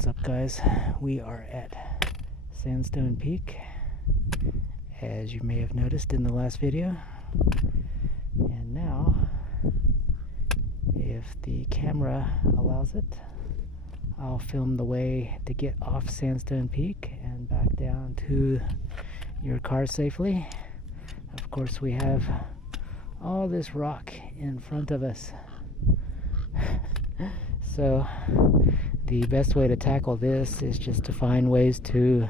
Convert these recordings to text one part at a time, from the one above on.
What's up, guys? We are at Sandstone Peak, as you may have noticed in the last video. And now, if the camera allows it, I'll film the way to get off Sandstone Peak and back down to your car safely. Of course, we have all this rock in front of us. So the best way to tackle this is just to find ways to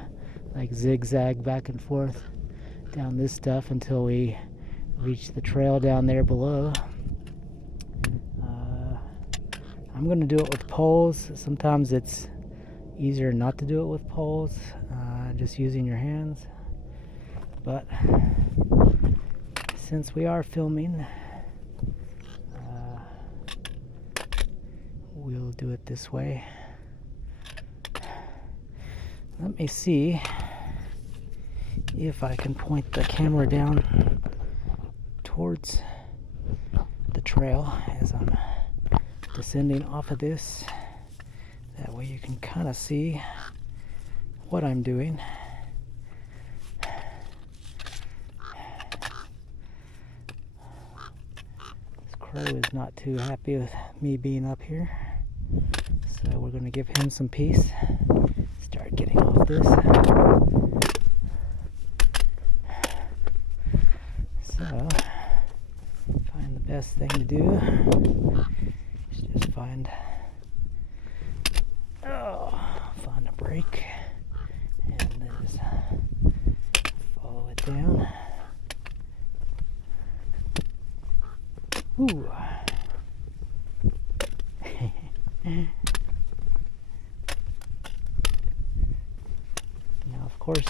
like zigzag back and forth down this stuff until we reach the trail down there below. I'm going to do it with poles. Sometimes it's easier not to do it with poles, just using your hands. But since we are filming, we'll do it this way. Let me see if I can point the camera down towards the trail as I'm descending off of this. That way you can kind of see what I'm doing. This crow is not too happy with me being up here, so we're going to give him some peace. Start getting off this. So, find the best thing to do is just find a break and then just follow it down. Ooh. Now, of course,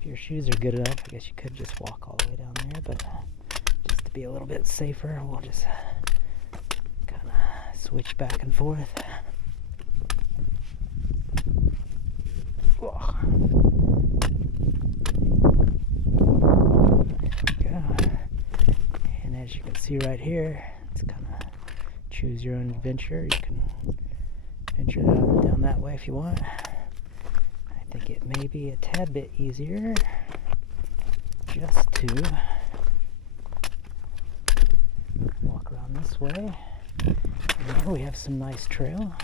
if your shoes are good enough, I guess you could just walk all the way down there, but just to be a little bit safer, we'll just kind of switch back and forth. Whoa. There we go. And as you can see right here, it's kind of choose your own adventure. You can venture down that way if you want. I think it may be a tad bit easier just to walk around this way. And here we have some nice trail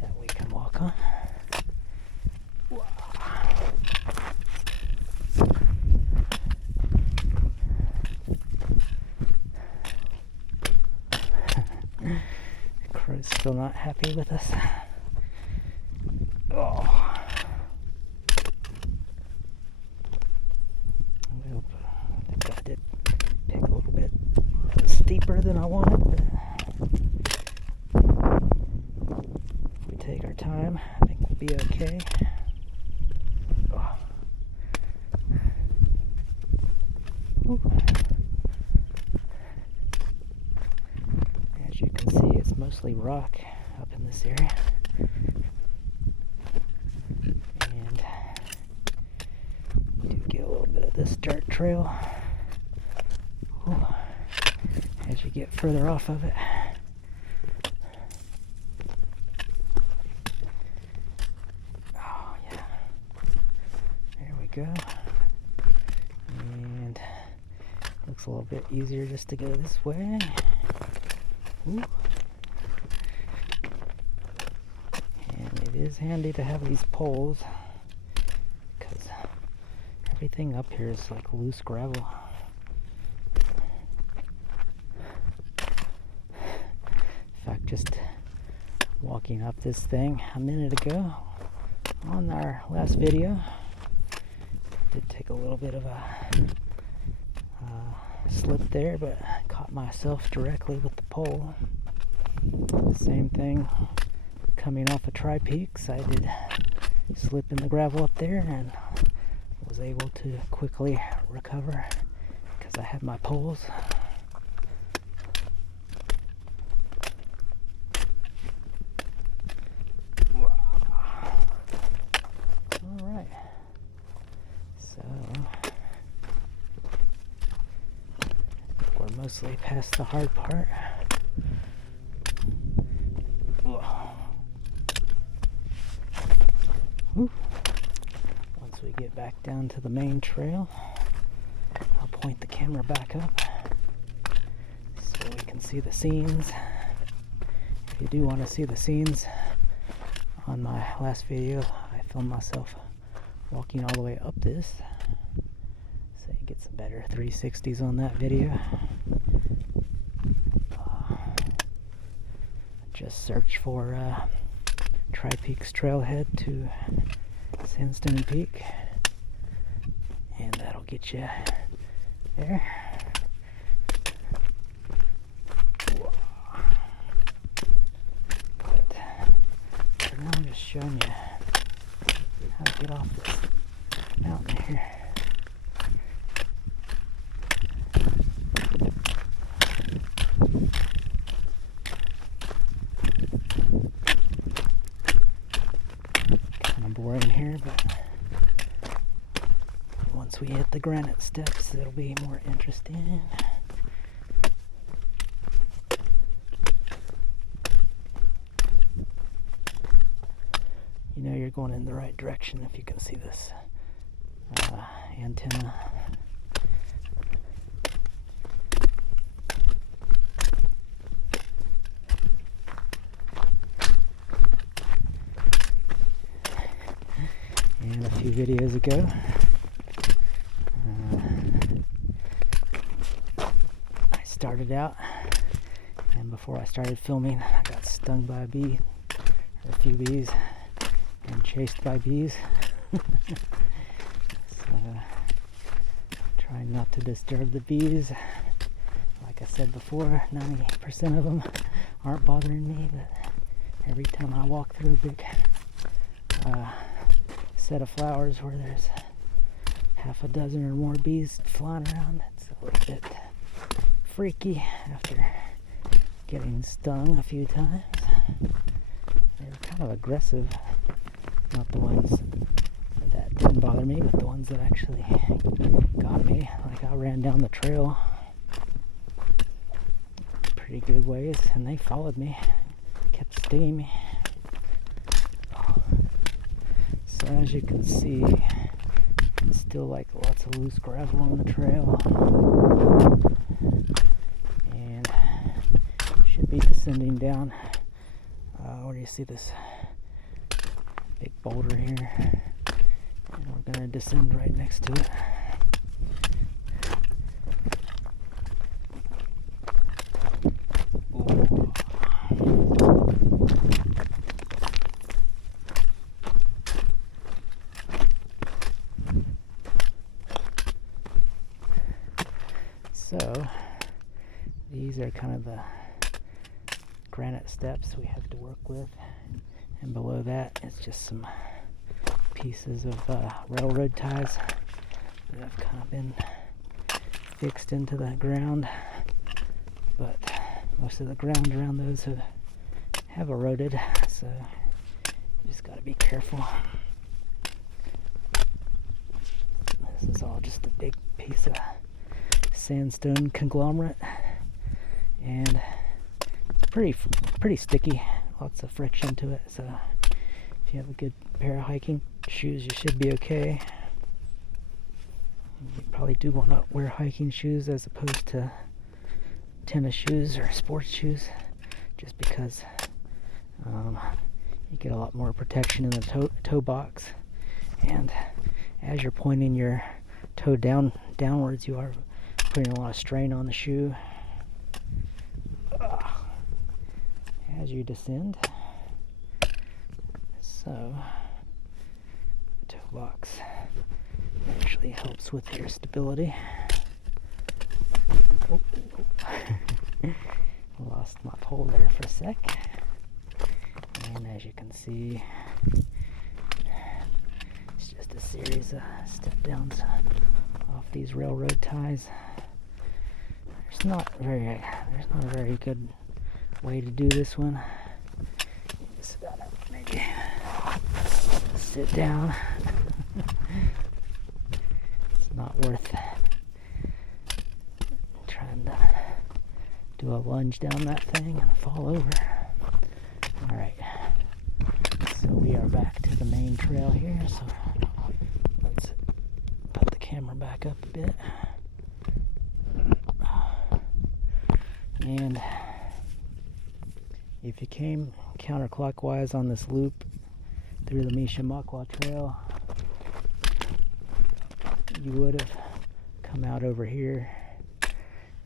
that we can walk on. The crow's still not happy with us. Oh. I think I did pick a little bit steeper than I wanted, but if we take our time, I think we'll be okay. Oh. As you can see, it's mostly rock up in this area. And you do get a little bit of this dirt trail. Ooh. As you get further off of it. Oh yeah. There we go. And looks a little bit easier just to go this way. Ooh. And it is handy to have these poles because everything up here is like loose gravel. In fact, just walking up this thing a minute ago on our last video, did take a little bit of a slip there, but caught myself directly with the pole. Same thing coming off of Tri-Peaks. I did slip in the gravel up there and was able to quickly recover because I had my poles. Alright, so we're mostly past the hard part. Woo. Once we get back down to the main trail, I'll point the camera back up so we can see the scenes. If you do want to see the scenes, on my last video I filmed myself walking all the way up this, so you get some better 360s on that video. Just search for Tri-Peaks Trailhead to Sandstone Peak, and that'll get you there. But for now, I'm just showing you how to get off this mountain here. Kind of boring here, but once we hit the granite steps, it'll be more interesting. You know you're going in the right direction if you can see this antenna. And a few videos ago, I started out, and before I started filming, I got stung by a bee, or a few bees, and chased by bees. So, trying not to disturb the bees. Like I said before, 90% of them aren't bothering me, but every time I walk through a big set of flowers where there's half a dozen or more bees flying around, it's a little bit freaky after getting stung a few times. They were kind of aggressive, not the ones that didn't bother me, but the ones that actually got me. Like, I ran down the trail pretty good ways and they followed me, kept stinging me. So as you can see, it's still like lots of loose gravel on the trail, and should be descending down. Where do you see this big boulder here? And we're going to descend right next to it. So these are kind of the granite steps we have to work with, and below that it's just some pieces of railroad ties that have kind of been fixed into the ground, but most of the ground around those have eroded, so you just got to be careful. This is all just a big piece of sandstone conglomerate, and it's pretty sticky, lots of friction to it, so if you have a good pair of hiking shoes you should be okay. You probably do want to wear hiking shoes as opposed to tennis shoes or sports shoes, just because you get a lot more protection in the toe box, and as you're pointing your toe downwards, you are putting a lot of strain on the shoe. As you descend, so the toe box actually helps with your stability. Oh. Lost my pole there for a sec, and as you can see, it's just a series of step downs off these railroad ties. There's not a very good way to do this one. You just gotta maybe sit down. It's not worth trying to do a lunge down that thing and fall over. Alright, so we are back to the main backbone trail here, so let's put the camera back up a bit. And if you came counterclockwise on this loop through the Mishe Mokwa trail, you would have come out over here,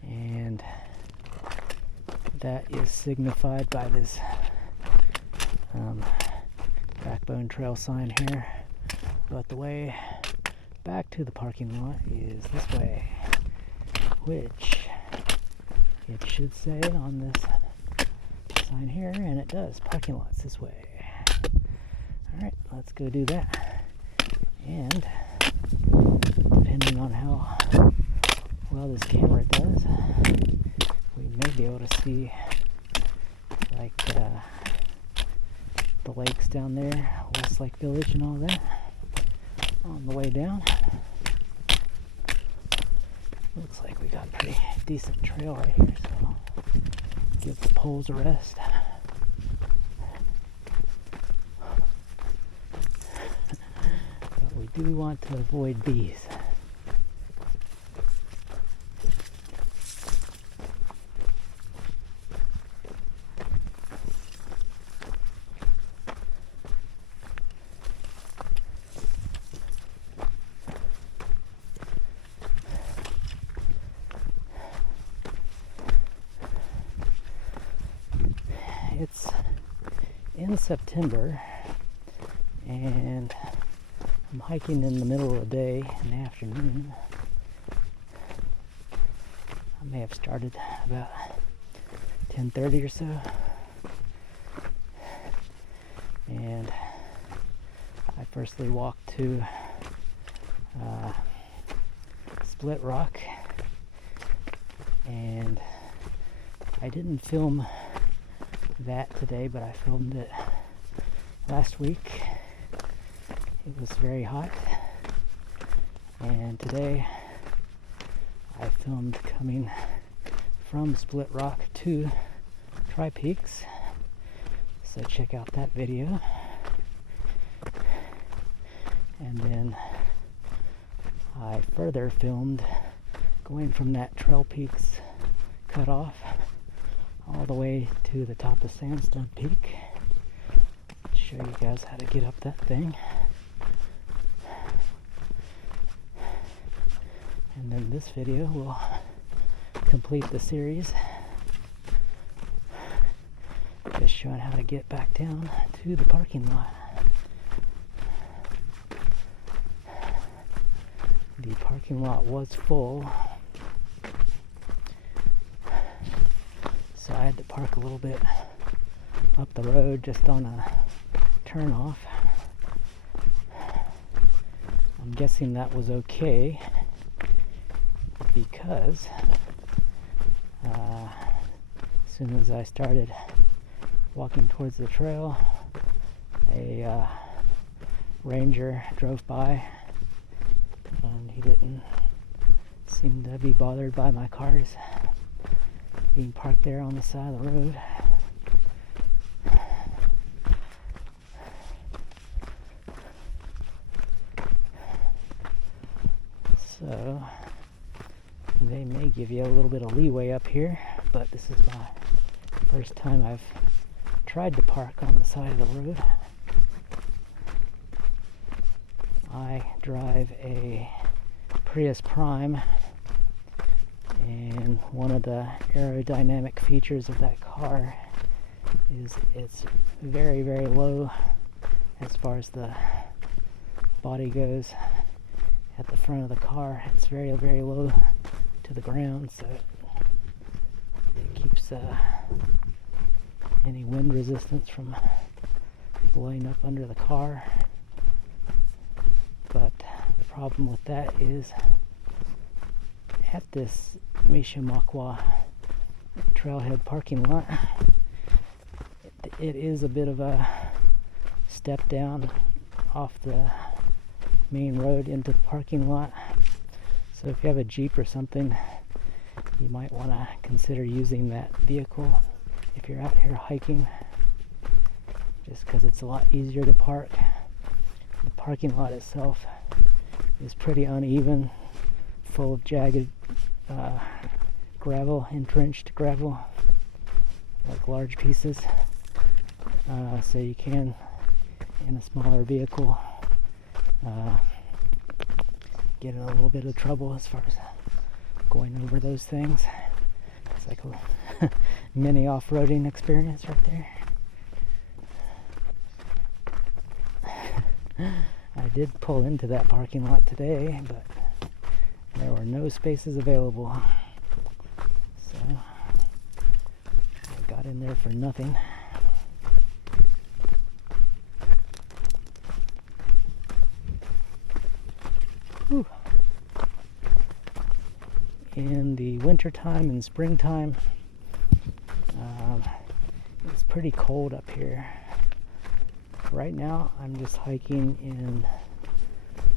and that is signified by this backbone trail sign here. But the way back to the parking lot is this way, which it should say on this sign here, and it does. Parking lots this way. Alright, let's go do that. And depending on how well this camera does, we may be able to see like the lakes down there, Westlake Village and all that on the way down. Looks like we got a pretty decent trail right here, so give the poles a rest. But we do want to avoid bees. It's in September, and I'm hiking in the middle of the day in the afternoon. I may have started about 10:30 or so, and I firstly walked to Split Rock, and I didn't film that today, but I filmed it last week. It was very hot, and today I filmed coming from Split Rock to Tri Peaks, so check out that video. And then I further filmed going from that Trail Peaks cutoff all the way to the top of Sandstone Peak. Show you guys how to get up that thing. And then this video will complete the series, just showing how to get back down to the parking lot. The parking lot was full, so I had to park a little bit up the road just on a turn off. I'm guessing that was okay because as soon as I started walking towards the trail, a ranger drove by, and he didn't seem to be bothered by my cars being parked there on the side of the road. So they may give you a little bit of leeway up here, but this is my first time I've tried to park on the side of the road. I drive a Prius Prime, and one of the aerodynamic features of that car is it's very, very low as far as the body goes. At the front of the car, it's very, very low to the ground, so it keeps any wind resistance from blowing up under the car. But the problem with that is at this Mishe Mokwa trailhead parking lot, it is a bit of a step down off the main road into the parking lot. So if you have a Jeep or something, you might want to consider using that vehicle if you're out here hiking, just because it's a lot easier to park parking lot itself is pretty uneven, full of jagged gravel, entrenched gravel, like large pieces. So you can, in a smaller vehicle, get in a little bit of trouble as far as going over those things. It's like a mini off-roading experience right there. I did pull into that parking lot today, but there were no spaces available. So I got in there for nothing. Whew. In the wintertime and springtime, it's pretty cold up here. Right now I'm just hiking in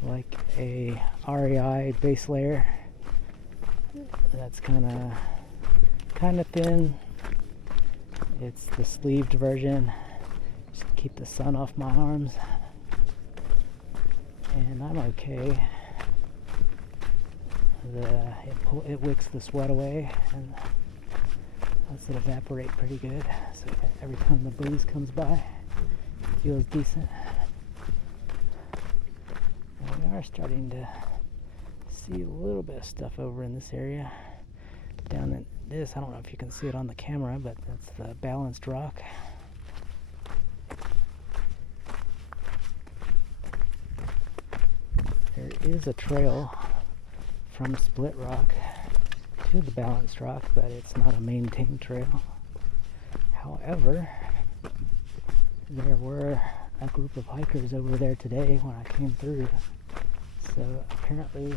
like a REI base layer that's kind of thin. It's the sleeved version, just to keep the sun off my arms, and I'm okay. It wicks the sweat away and lets it evaporate pretty good, so every time the breeze comes by it feels decent. And we are starting to see a little bit of stuff over in this area. Down in this, I don't know if you can see it on the camera, but that's the balanced rock. There is a trail from Split Rock to the balanced rock, but it's not a maintained trail. However, there were a group of hikers over there today when I came through, so apparently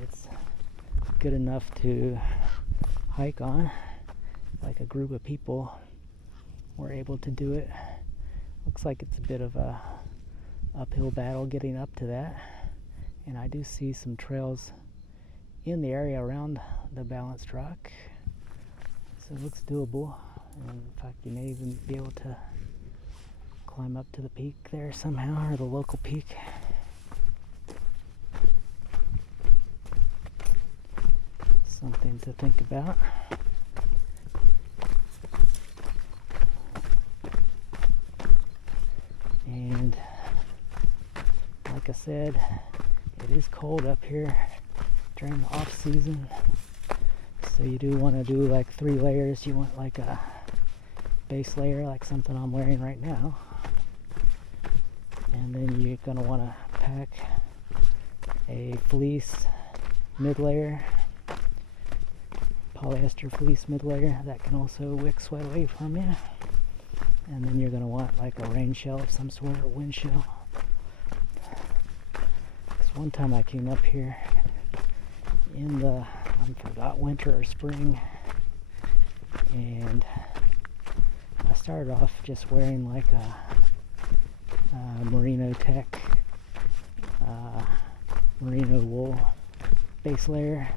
it's good enough to hike on. Like a group of people were able to do it. Looks like it's a bit of a uphill battle getting up to that, and I do see some trails in the area around the balanced rock, so it looks doable. And in fact, you may even be able to climb up to the peak there somehow, or the local peak. Something to think about. And like I said, it is cold up here during the off season, so you do want to do like 3 layers. You want like a base layer, like something I'm wearing right now, and then you're going to want to pack a fleece mid layer, polyester fleece mid layer that can also wick sweat away from you. And then you're going to want like a rain shell of some sort, or wind shell. Because one time I came up here in the, I forgot, winter or spring, and I started off just wearing like a merino tech, merino wool base layer.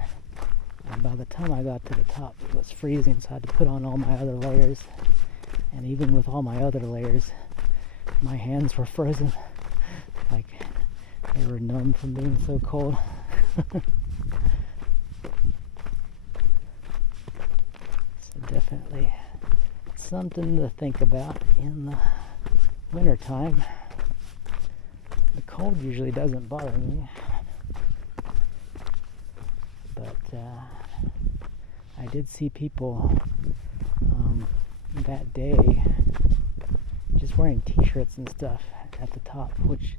And by the time I got to the top, it was freezing, so I had to put on all my other layers. And even with all my other layers, my hands were frozen. Like, they were numb from being so cold. So definitely something to think about in the wintertime. The cold usually doesn't bother me, but I did see people that day just wearing t-shirts and stuff at the top, which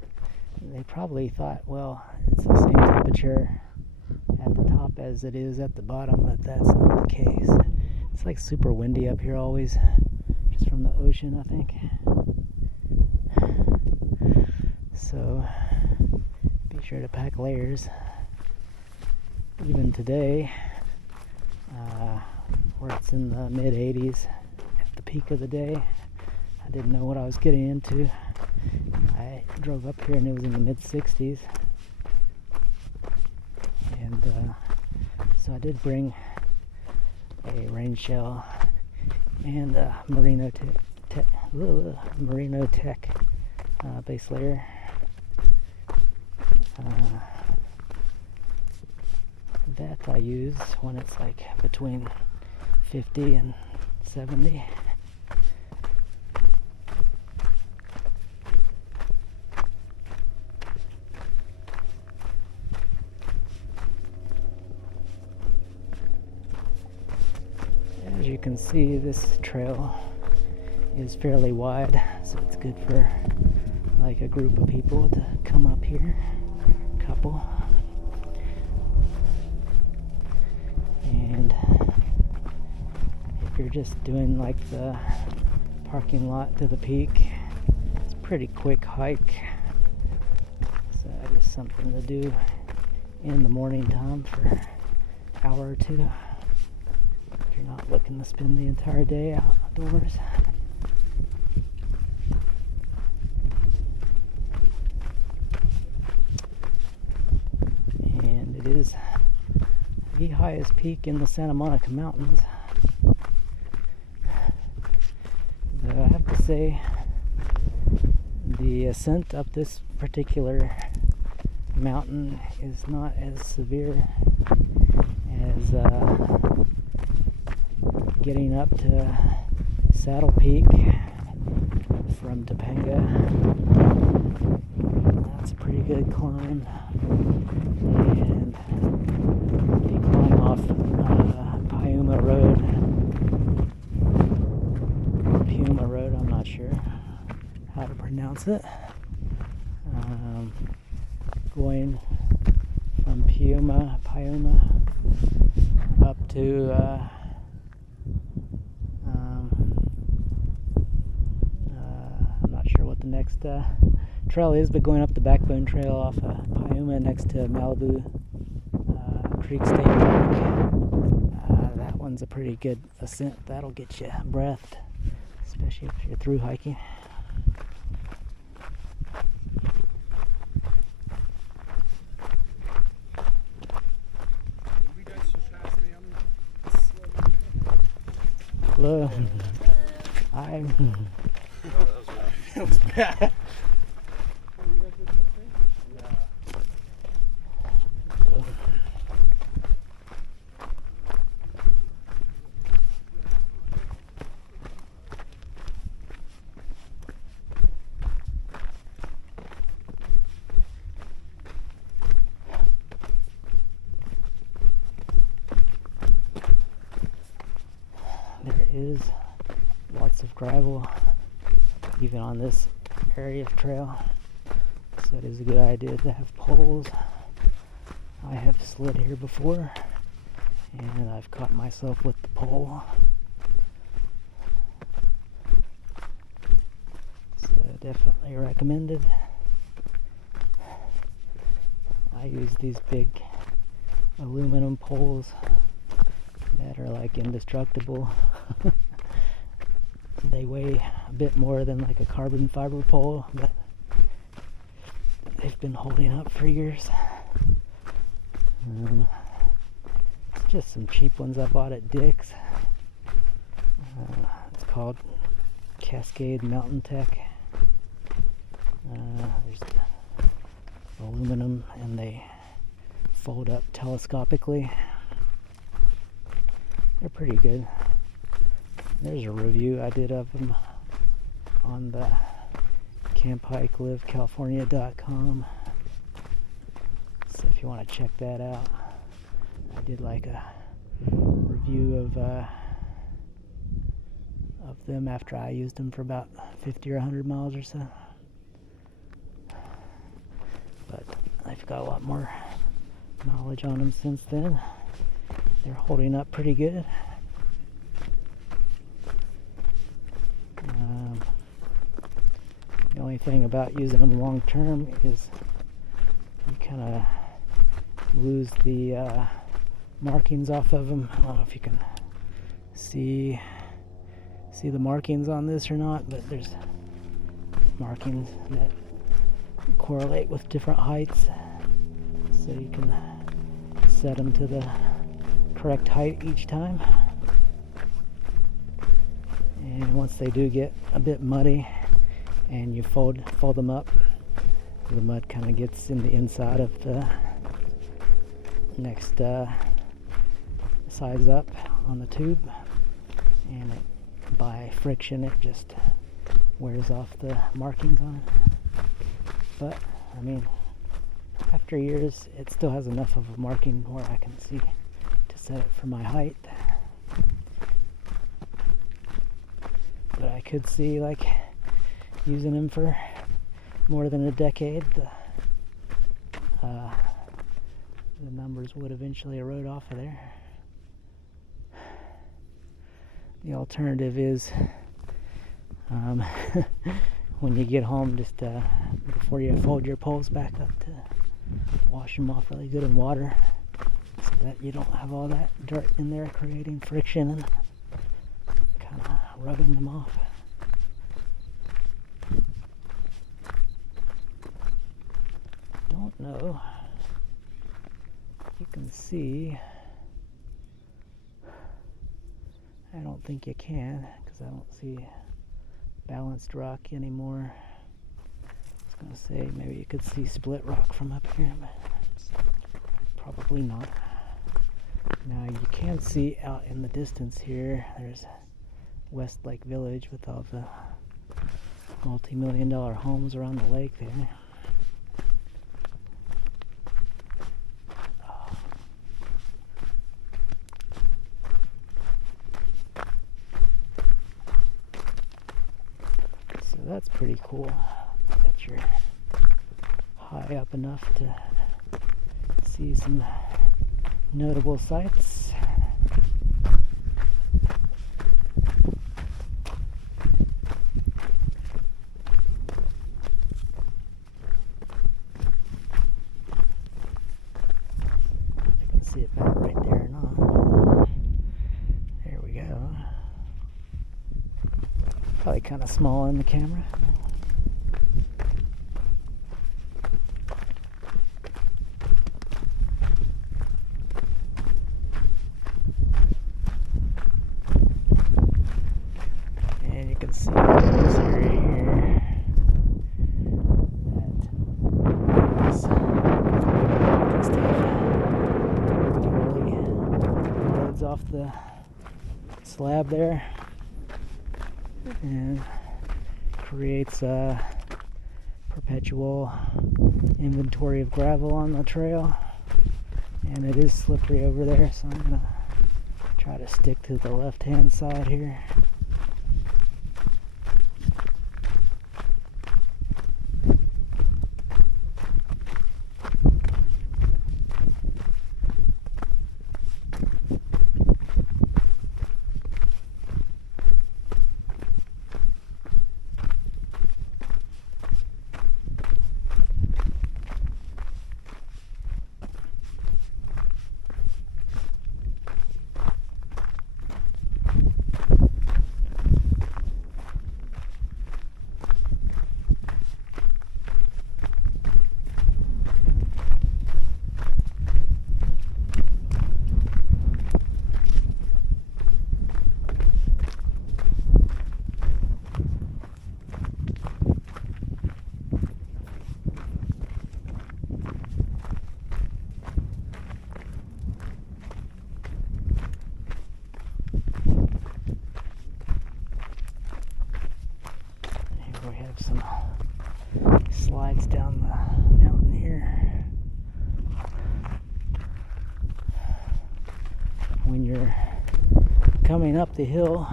they probably thought, well, it's the same temperature at the top as it is at the bottom, but that's not the case. It's like super windy up here always, just from the ocean, I think. So be sure to pack layers. Even today, where it's in the mid 80s at the peak of the day, I didn't know what I was getting into. I drove up here and it was in the mid 60s, and so I did bring a rain shell and a merino tech base layer. That I use when it's like between 50 and 70. As you can see, this trail is fairly wide, so it's good for like a group of people to come up here, couple. And if you're just doing like the parking lot to the peak, it's a pretty quick hike, so just something to do in the morning time for an hour or two if you're not looking to spend the entire day outdoors. And it is the highest peak in the Santa Monica Mountains. Though I have to say, the ascent up this particular mountain is not as severe as getting up to Saddle Peak from Topanga. That's a pretty good climb. And if you climb off Piuma Road, I'm not sure how to pronounce it. Going from Piuma up to I'm not sure what the next trail is, but going up the Backbone Trail off Piuma next to Malibu Creek State Park. That one's a pretty good ascent. That'll get you breathed, especially if you're through hiking. Hello. It was bad. There is lots of gravel even on this area of trail, so it is a good idea to have poles. I have slid here before and I've caught myself with the pole, so definitely recommended. I use these big aluminum poles that are like indestructible. They weigh a bit more than like a carbon fiber pole, but they've been holding up for years. It's just some cheap ones I bought at Dick's. It's called Cascade Mountain Tech. There's aluminum and they fold up telescopically. They're pretty good. There's a review I did of them on the camphikelive.california.com. So if you want to check that out, I did like a review of them after I used them for about 50 or 100 miles or so. But I've got a lot more knowledge on them since then. They're holding up pretty good. The only thing about using them long term is you kind of lose the markings off of them. I don't know if you can see the markings on this or not, but there's markings that correlate with different heights, so you can set them to the correct height each time. And once they do get a bit muddy and you fold them up, the mud kind of gets in the inside of the next sides up on the tube, and by friction it just wears off the markings on it. But I mean, after years it still has enough of a marking where I can see to set it for my height. But I could see, like, using them for more than a decade, the numbers would eventually erode off of there. The alternative is, when you get home, just before you fold your poles back up, to wash them off really good in water so that you don't have all that dirt in there creating friction and kind of rubbing them off. Don't know if you can see. I don't think you can, because I don't see balanced rock anymore. I was going to say maybe you could see split rock from up here, but probably not. Now you can see out in the distance here, there's Westlake Village with all the multi-million-dollar homes around the lake there. So that's pretty cool that you're high up enough to see some notable sights. You can see it back right there or not. There we go. Probably kind of small in the camera. And you can see this area here that is totally roads off the slab there, and creates a perpetual inventory of gravel on the trail. And it is slippery over there, so I'm gonna try to stick to the left hand side here. Some slides down the mountain here. When you're coming up the hill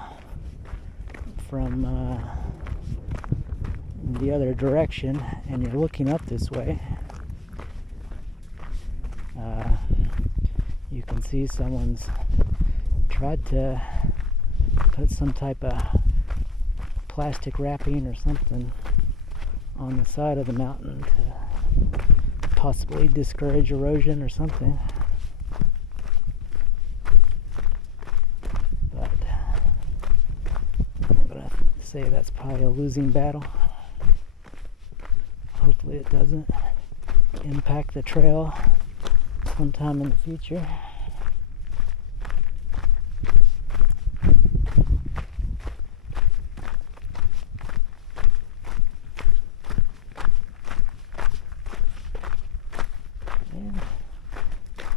from the other direction and you're looking up this way, you can see someone's tried to put some type of plastic wrapping or something on the side of the mountain to possibly discourage erosion or something. But I'm gonna say that's probably a losing battle. Hopefully it doesn't impact the trail sometime in the future.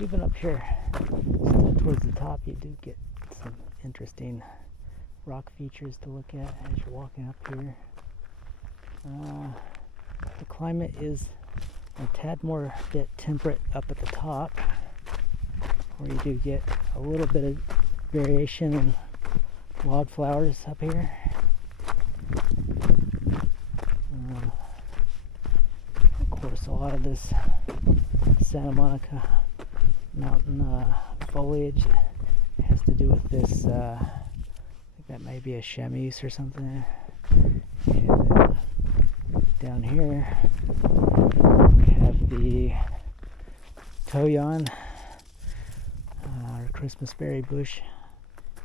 even up here, still towards the top, you do get some interesting rock features to look at as you're walking up here. The climate is a tad more bit temperate up at the top, where you do get a little bit of variation in wildflowers up here. Of course, a lot of this Santa Monica mountain foliage has to do with this, I think that may be a chamise or something. And down here we have the toyon, or Christmas berry bush.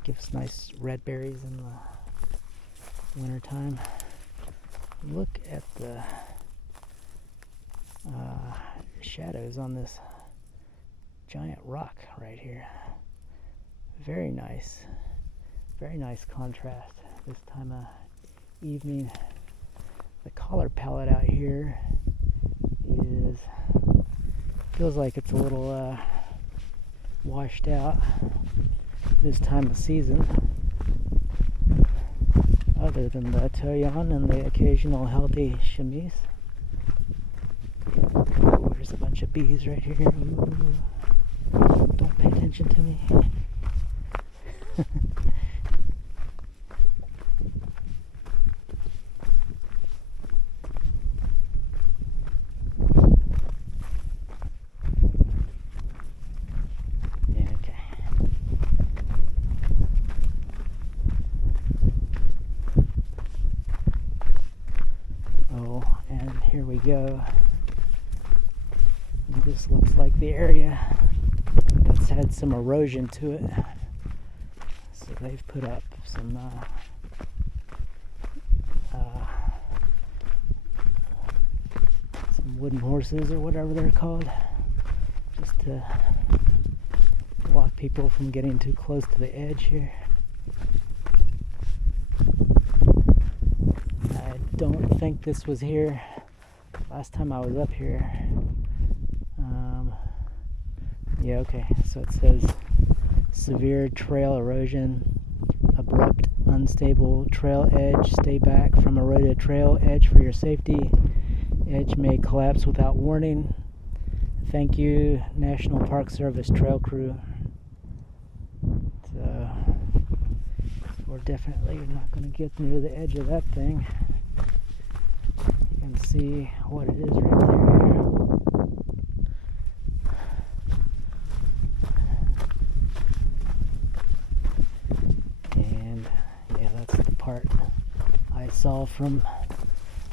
Gives nice red berries in the winter time. Look at the shadows on this giant rock right here. Very nice contrast this time of evening. The color palette out here feels like it's a little washed out this time of season, other than the toyon and the occasional healthy chamise. Oh, there's a bunch of bees right here. Ooh. Don't pay attention to me. Here we go. And this looks like the area that's had some erosion to it. So they've put up some wooden horses or whatever they're called, just to block people from getting too close to the edge here. I don't think this was here last time I was up here. Yeah, okay, so it says severe trail erosion, abrupt, unstable trail edge, stay back from eroded trail edge for your safety. Edge may collapse without warning. Thank you, National Park Service trail crew. So, we're definitely not going to get near the edge of that thing. You can see what it is right there. And yeah, that's the part I saw from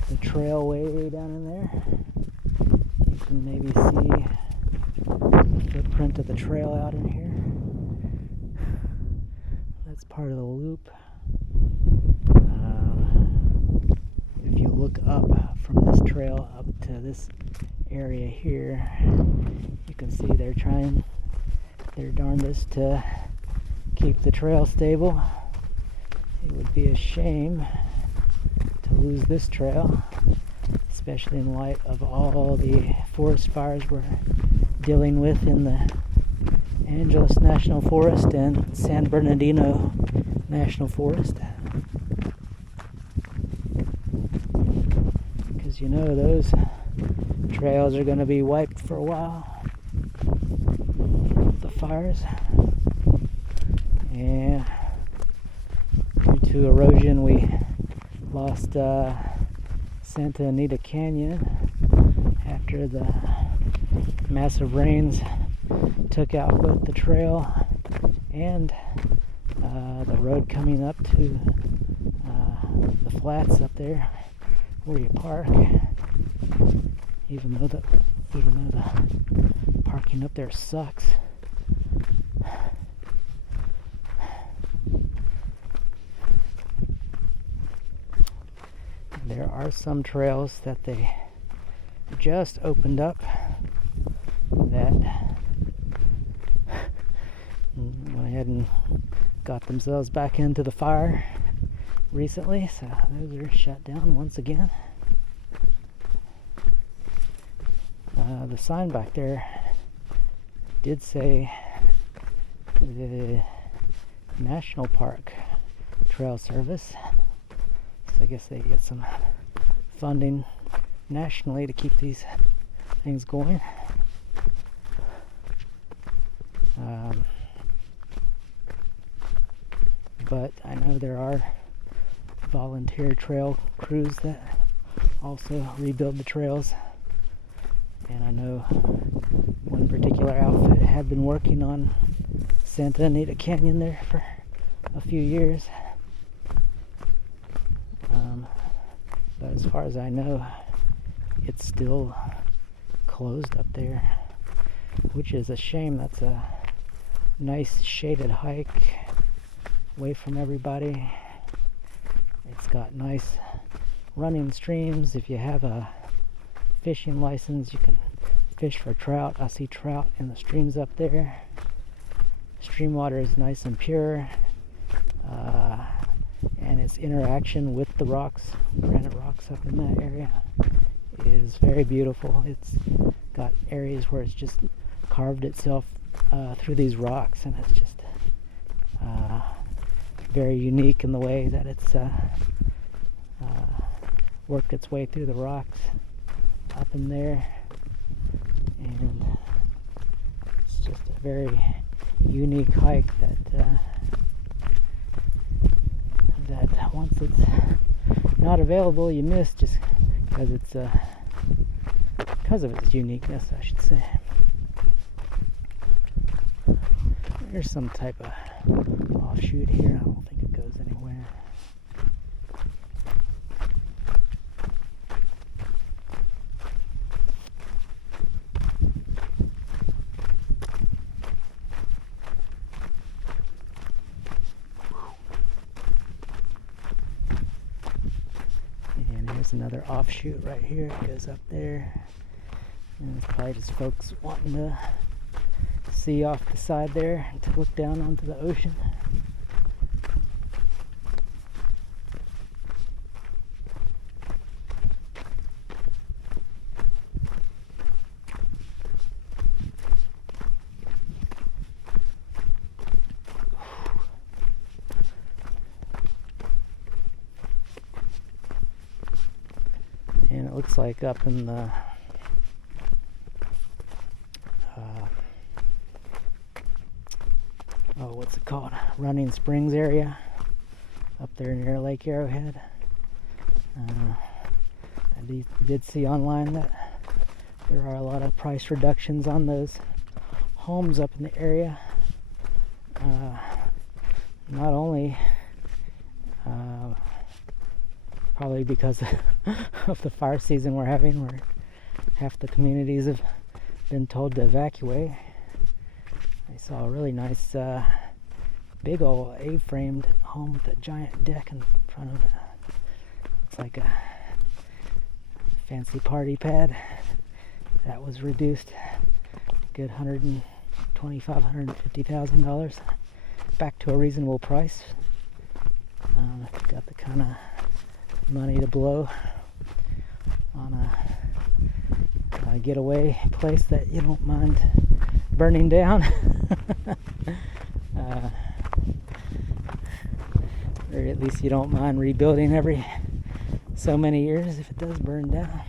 the trail way down in there. You can maybe see the footprint of the trail out in here. That's part of the loop. If you look up from this trail up to this area here, you can see they're trying their darndest to keep the trail stable. It would be a shame to lose this trail, especially in light of all the forest fires we're dealing with in the Angeles National Forest and San Bernardino National Forest. Because you know those trails are going to be wiped for a while. The fires. And due to erosion, we lost Santa Anita Canyon after the massive rains took out both the trail and the road coming up to the flats up there where you park. Even though the parking up there sucks. There are some trails that they just opened up that went ahead and got themselves back into the fire recently, so those are shut down once again. The sign back there did say the National Park Trail Service, so I guess they get some funding nationally to keep these things going. But I know there are volunteer trail crews that also rebuild the trails, and I know one particular outfit had been working on Santa Anita Canyon there for a few years. But as far as I know, it's still closed up there, which is a shame. That's a nice shaded hike away from everybody. It's got nice running streams. If you have a fishing license, you can fish for trout. I see trout in the streams up there. Stream water is nice and pure, and its interaction with the rocks, granite rocks up in that area, is very beautiful. It's got areas where it's just carved itself through these rocks, and it's just very unique in the way that it's worked its way through the rocks up in there, and it's just a very unique hike that once it's not available, you miss, just because of its uniqueness, I should say. There's some type of offshoot here. I don't think it goes anywhere. And here's another offshoot right here. It goes up there. And it's probably just folks wanting to see off the side there to look down onto the ocean. And it looks like up in the what's it called? Running Springs area up there near Lake Arrowhead. I did see online that there are a lot of price reductions on those homes up in the area. Not only probably because of the fire season we're having, where half the communities have been told to evacuate. I saw a really nice big old A-framed home with a giant deck in front of it. Looks like a fancy party pad that was reduced a good $125,000, $150,000 back to a reasonable price. If you've got the kind of money to blow on a getaway place that you don't mind burning down, or at least you don't mind rebuilding every so many years if it does burn down.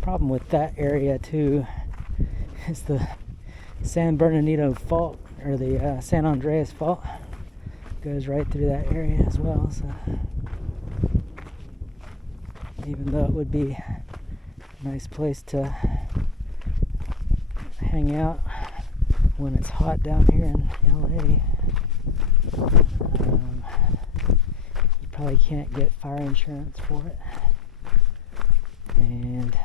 Problem with that area too is the San Bernardino Fault, or the San Andreas Fault, goes right through that area as well. So even though it would be a nice place to hang out when it's hot down here in LA, you probably can't get fire insurance for it, and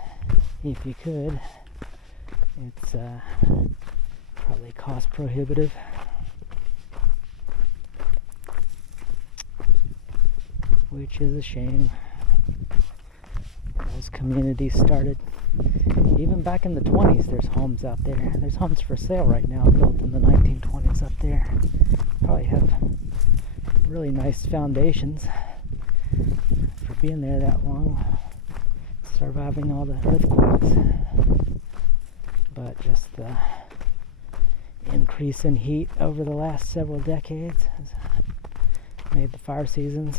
if you could, it's probably cost prohibitive. Which is a shame. Those communities started even back in the 20s. There's homes out there. There's homes for sale right now built in the 1920s up there. Probably have really nice foundations for being there that long, surviving all the earthquakes. But just the increase in heat over the last several decades has made the fire seasons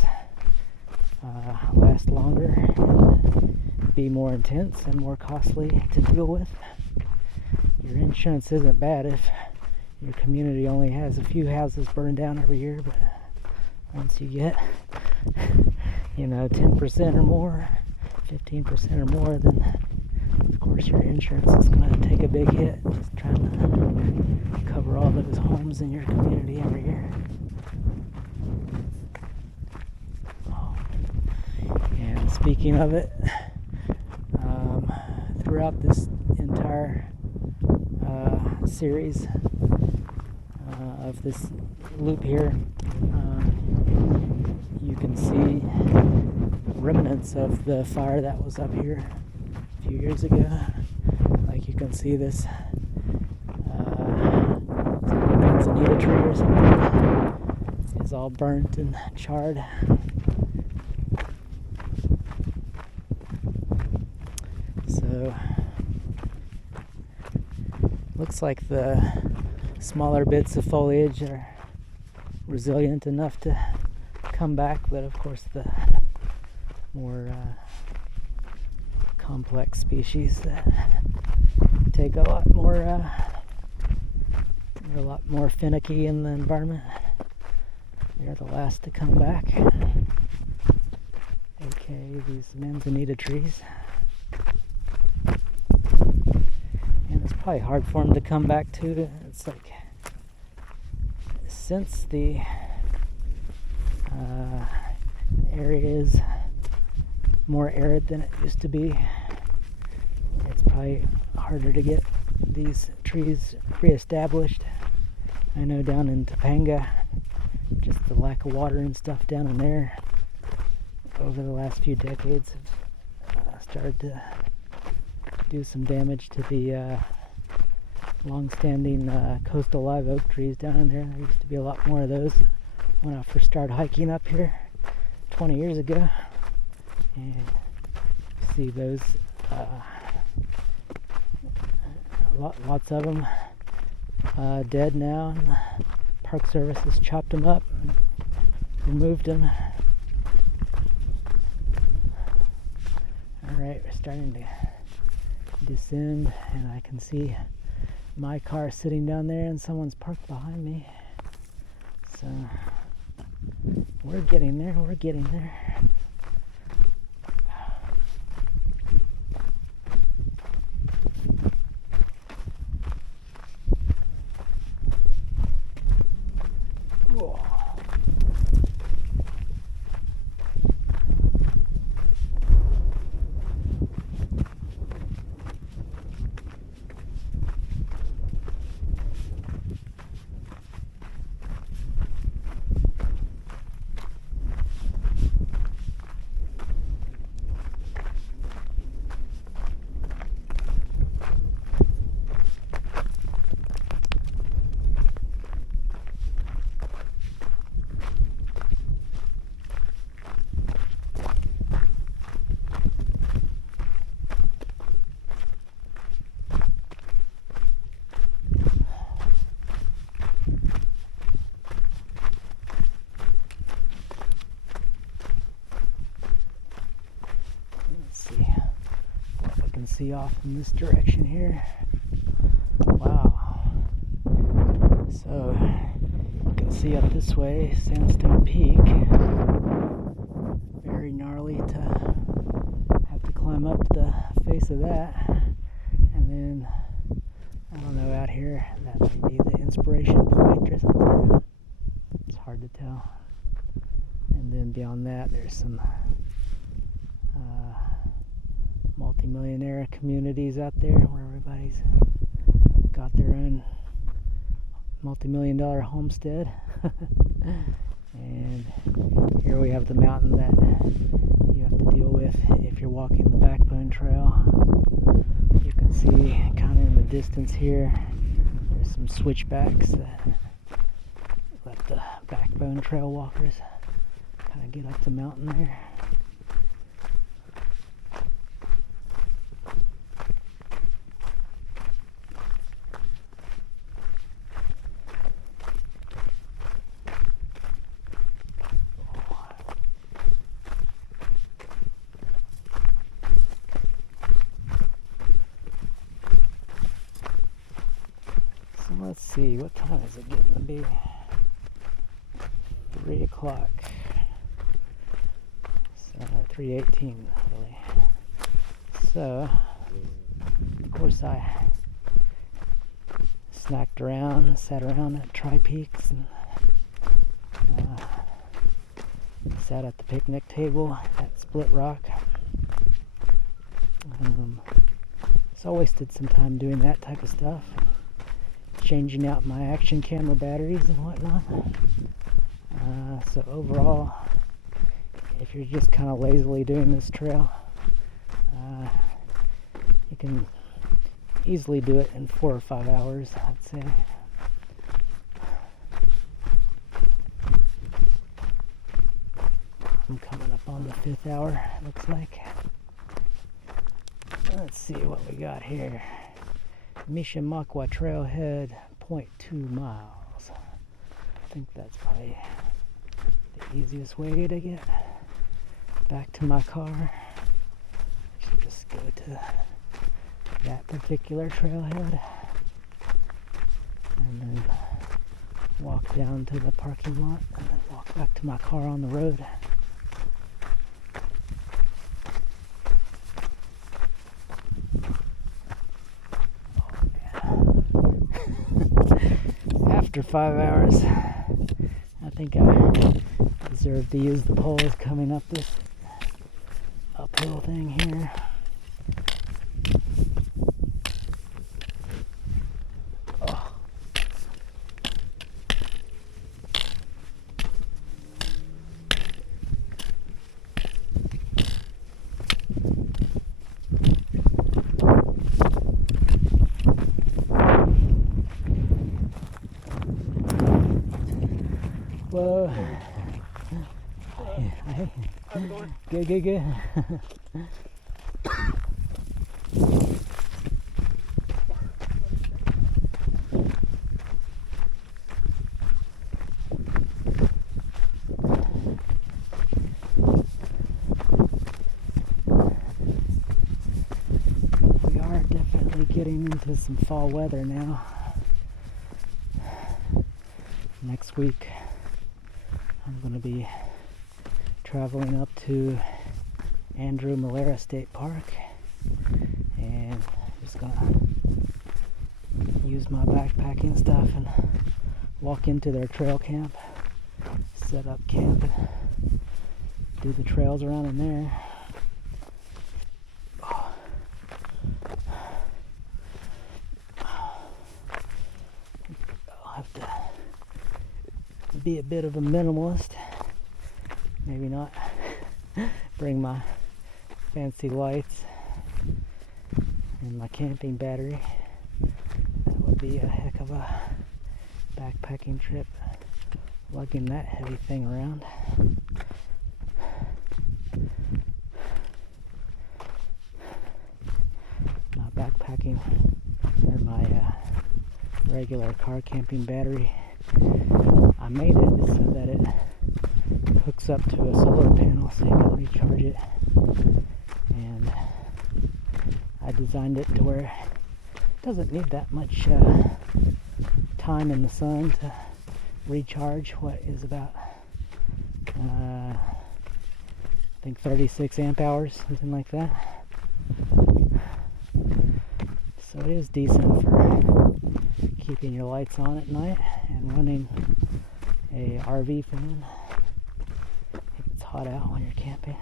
last longer and be more intense and more costly to deal with. Your insurance isn't bad if your community only has a few houses burned down every year, but once you get 10% or more, 15% or more, then of course your insurance is going to take a big hit just trying to cover all those homes in your community every year. And speaking of it, throughout this entire series of this loop here, you can see remnants of the fire that was up here a few years ago. Like you can see this manzanita tree or something is all burnt and charred. So looks like the smaller bits of foliage are resilient enough to come back, but of course the more complex species that take a lot more they're a lot more finicky in the environment, they're the last to come back, aka these manzanita trees. And it's probably hard for them to come back too. It's like since the area is more arid than it used to be, it's probably harder to get these trees reestablished. I know down in Topanga, just the lack of water and stuff down in there over the last few decades have started to do some damage to the long-standing coastal live oak trees down in there. There used to be a lot more of those when I first started hiking up here 20 years ago, and see those lots of them dead now, and the Park Service has chopped them up and removed them. Alright, we're starting to descend, and I can see my car sitting down there and someone's parked behind me. So we're getting there, we're getting there. Whoa. See off in this direction here. Wow. So you can see up this way, Sandstone Peak. Very gnarly to have to climb up the face of that. And then, I don't know, out here, that might be the inspiration point or something. It's hard to tell. And then beyond that, there's some multi-millionaire communities out there where everybody's got their own multi-million-dollar homestead. And here we have the mountain that you have to deal with if you're walking the Backbone Trail. You can see kind of in the distance here, there's some switchbacks that let the Backbone Trail walkers kind of get up the mountain there. let's see, what time is it getting to be? 3 o'clock. 3:18 really. So, of course I snacked around, sat around at Tri-Peaks and sat at the picnic table at Split Rock. So I wasted some time doing that type of stuff, changing out my action camera batteries and whatnot. So overall, if you're just kind of lazily doing this trail, you can easily do it in 4 or 5 hours, I'd say. I'm coming up on the 5th hour, looks like. Let's see what we got here. Mishe Mokwa Trailhead, 0.2 miles. I think that's probably the easiest way to get back to my car. Should just go to that particular trailhead and then walk down to the parking lot and then walk back to my car on the road. After 5 hours, I think I deserve to use the poles coming up this uphill thing here. Oh. Whoa. Hey. How's it going? Good. We are definitely getting into some fall weather now. Next week I'm going to be traveling up to Andrew Malera State Park and just going to use my backpacking stuff and walk into their trail camp, set up camp and do the trails around in there. I'll have to be a bit of a minimalist, maybe not bring my fancy lights and my camping battery. That would be a heck of a backpacking trip, lugging that heavy thing around. My backpacking, or my regular car camping battery, I made it so that it hooks up to a solar panel so you can recharge it, and I designed it to where it doesn't need that much time in the sun to recharge what is about I think 36 amp hours, something like that. So it is decent for keeping your lights on at night and running a RV fan if it's hot out when you're camping.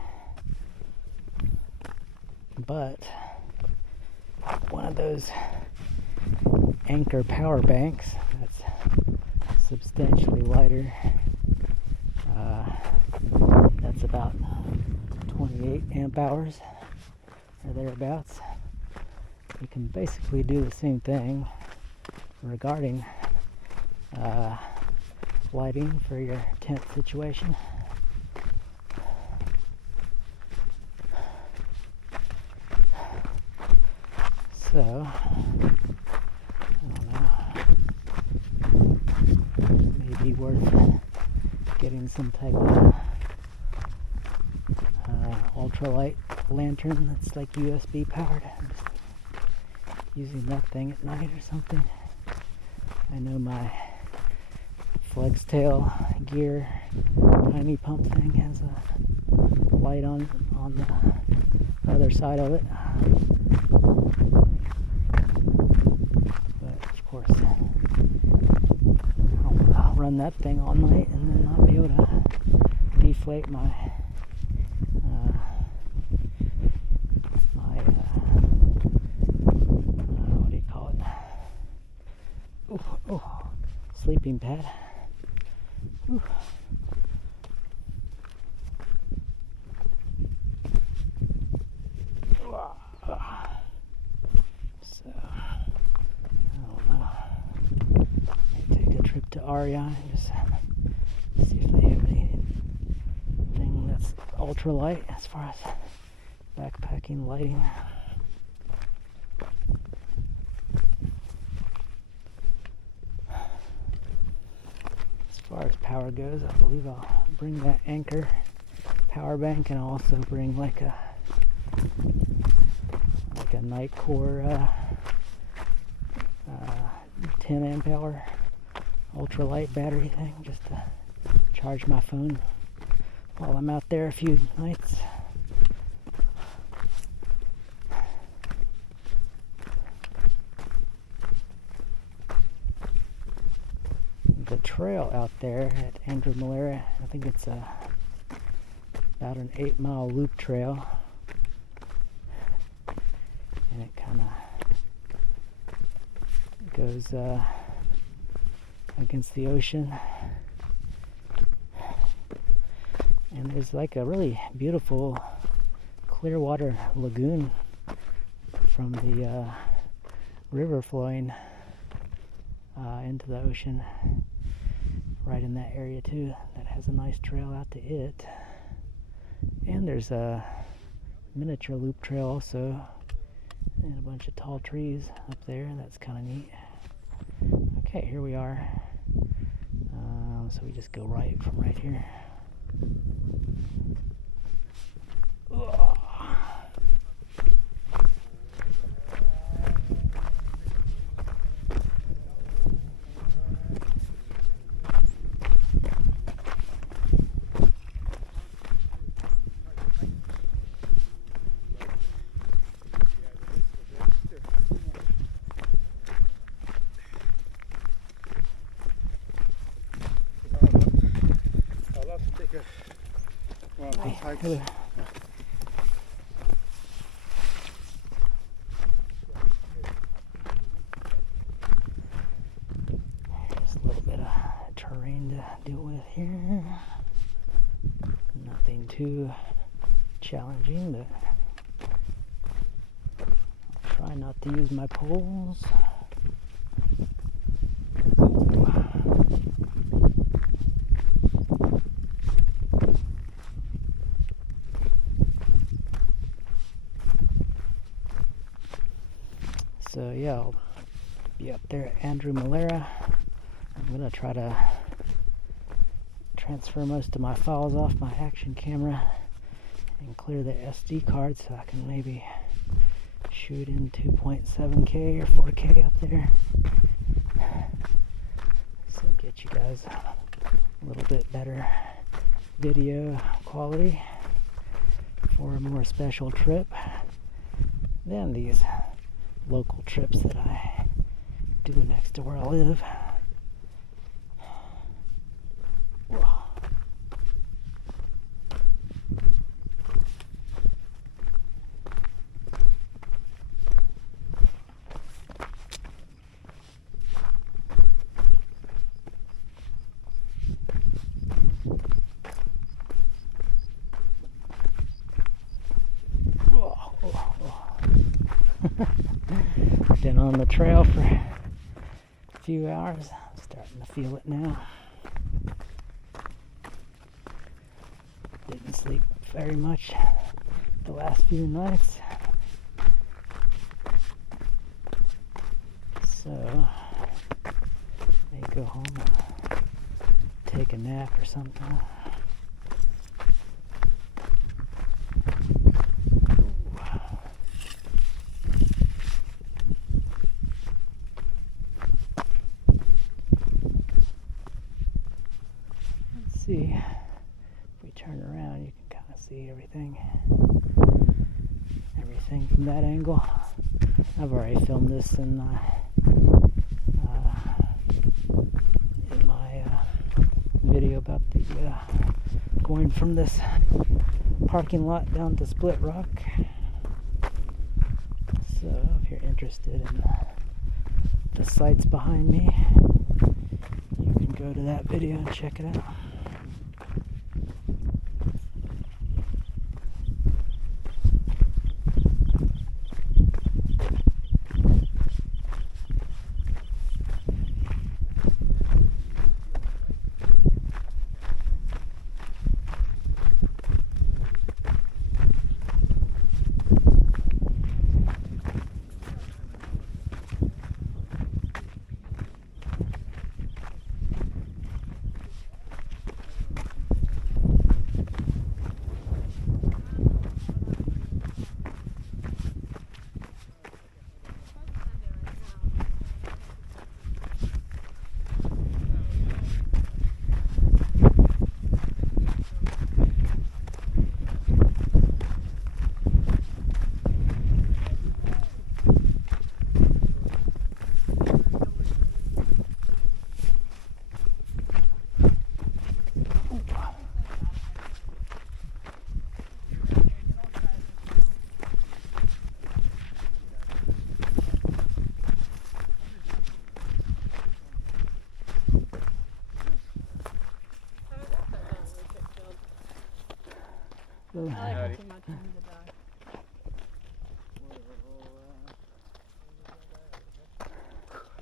But one of those Anchor power banks that's substantially lighter, that's about 28 amp hours or thereabouts. You can basically do the same thing regarding lighting for your tent situation. So, I don't know, maybe worth getting some type of ultralight lantern that's like USB powered. I'm just using that thing at night or something. I know my flex tail gear tiny pump thing has a light on the other side of it, but of course I'll run that thing all night and then not be able to deflate my what do you call it? Oh, sleeping pad. Ooh. So, I don't know. Maybe take a trip to REI and just see if they have anything that's ultralight as far as backpacking lighting. As far as power goes, I believe I'll bring that Anchor power bank, and I'll also bring like a Nightcore 10 amp hour ultralight battery thing just to charge my phone while I'm out there a few nights. The trail out there at Andrew Malera, I think it's about an 8-mile loop trail, and it kind of goes against the ocean, and there's like a really beautiful clear water lagoon from the river flowing into the ocean right in that area too. That has a nice trail out to it, and there's a miniature loop trail also, and a bunch of tall trees up there. That's kind of neat. Okay, here we are. So we just go right from right here. Ugh. Hello. Just a little bit of terrain to deal with here. Nothing too challenging, but I'll try not to use my poles. So yeah, I'll be up there at Andrew Malera. I'm gonna try to transfer most of my files off my action camera and clear the SD card so I can maybe shoot in 2.7K or 4K up there. So get you guys a little bit better video quality for a more special trip than these local trips that I do next to where I live. Been on the trail for a few hours. I'm starting to feel it now. Didn't sleep very much the last few nights, so may go home and take a nap or something. anything from that angle. I've already filmed this in my video about the going from this parking lot down to Split Rock. So if you're interested in the sights behind me, you can go to that video and check it out.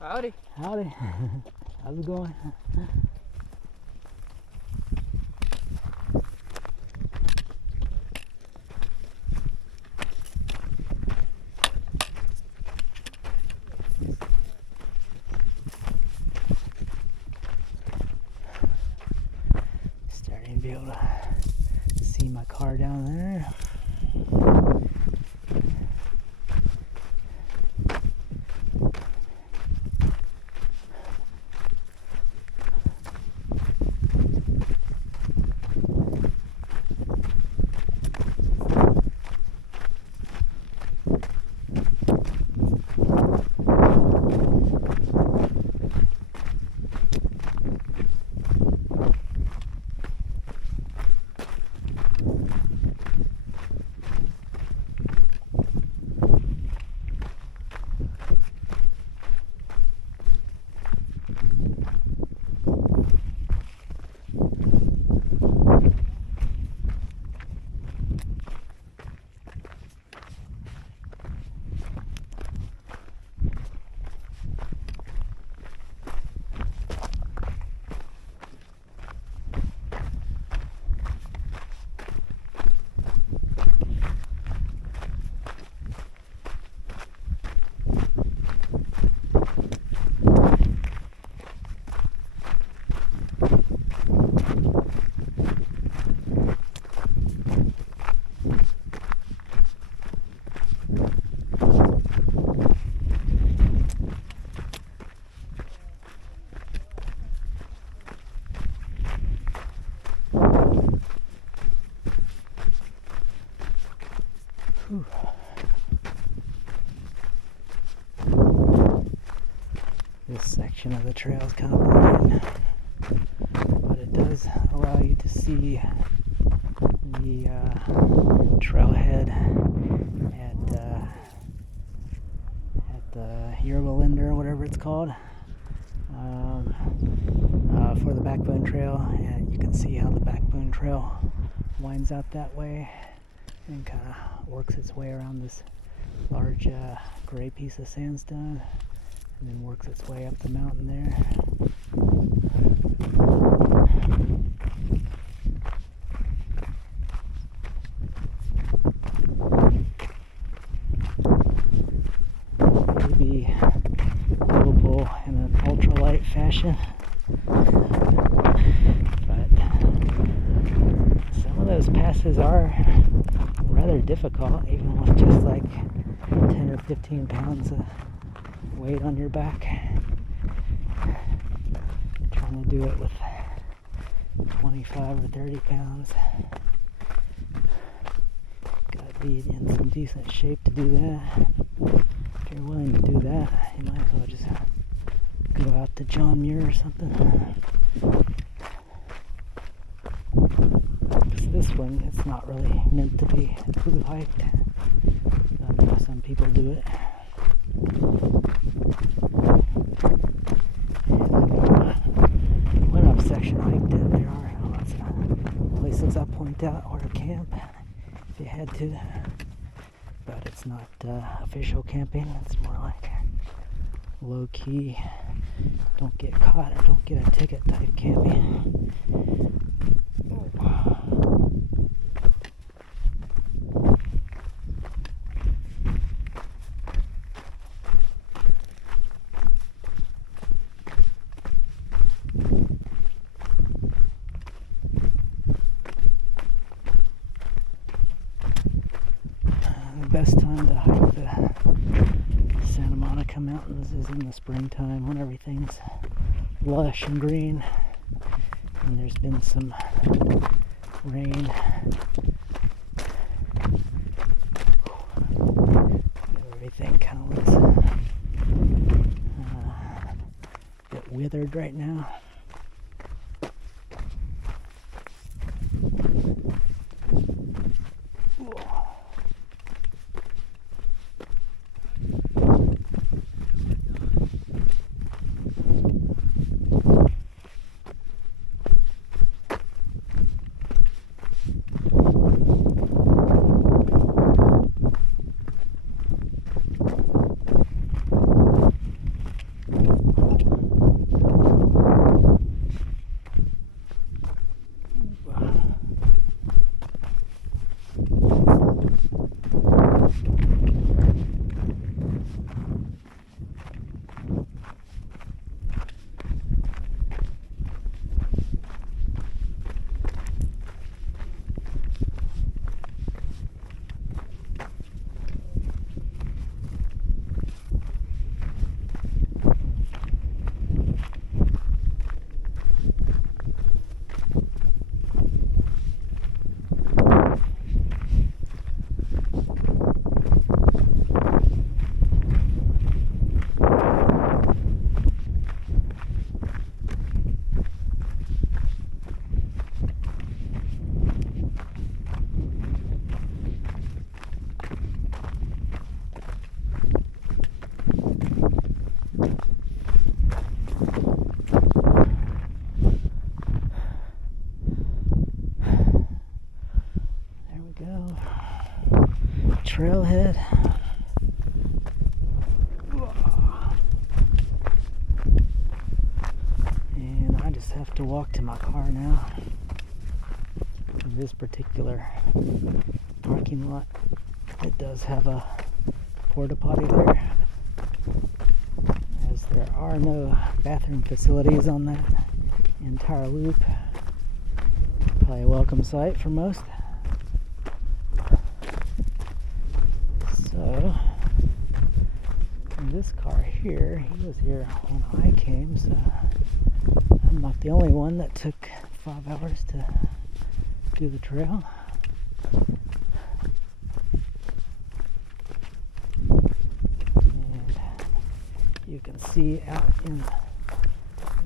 Howdy. Howdy. Howdy. How's it going? Starting to be able to see my car down there. Whew. This section of the trail is kind of boring, but it does allow you to see the trailhead at the Yerba Linda or whatever it's called, for the Backbone Trail, and you can see how the Backbone Trail winds out that way and kind of works its way around this large gray piece of sandstone, and then works its way up the mountain there. Maybe doable in an ultralight fashion, but some of those passes are rather difficult, even with just like 10 or 15 pounds of weight on your back. Trying to do it with 25 or 30 pounds. Gotta be in some decent shape to do that. If you're willing to do that, you might as well just go out to John Muir or something. This one, it's not really meant to be through hiked. Some people do it. When I've section hiked it, there are lots of places I point out where to camp if you had to. But it's not official camping, it's more like low key, don't get caught or don't get a ticket type camping. The best time to hike the Santa Monica Mountains is in the springtime when everything's lush and green and there's been some rain. Everything kind of looks a bit withered right now. Trailhead. And I just have to walk to my car now. This particular parking lot, it does have a porta potty there, as there are no bathroom facilities on that entire loop. Probably a welcome sight for most. So, this car here, he was here when I came, so I'm not the only one that took 5 hours to do the trail. And you can see out in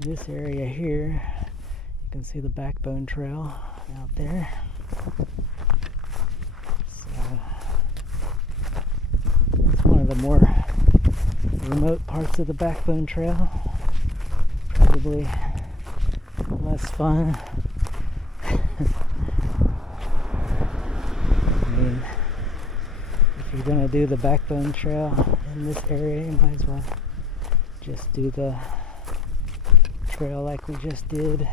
this area here, you can see the Backbone Trail out there. One of the more remote parts of the Backbone Trail. Probably less fun. I mean, if you're going to do the Backbone Trail in this area, you might as well just do the trail like we just did.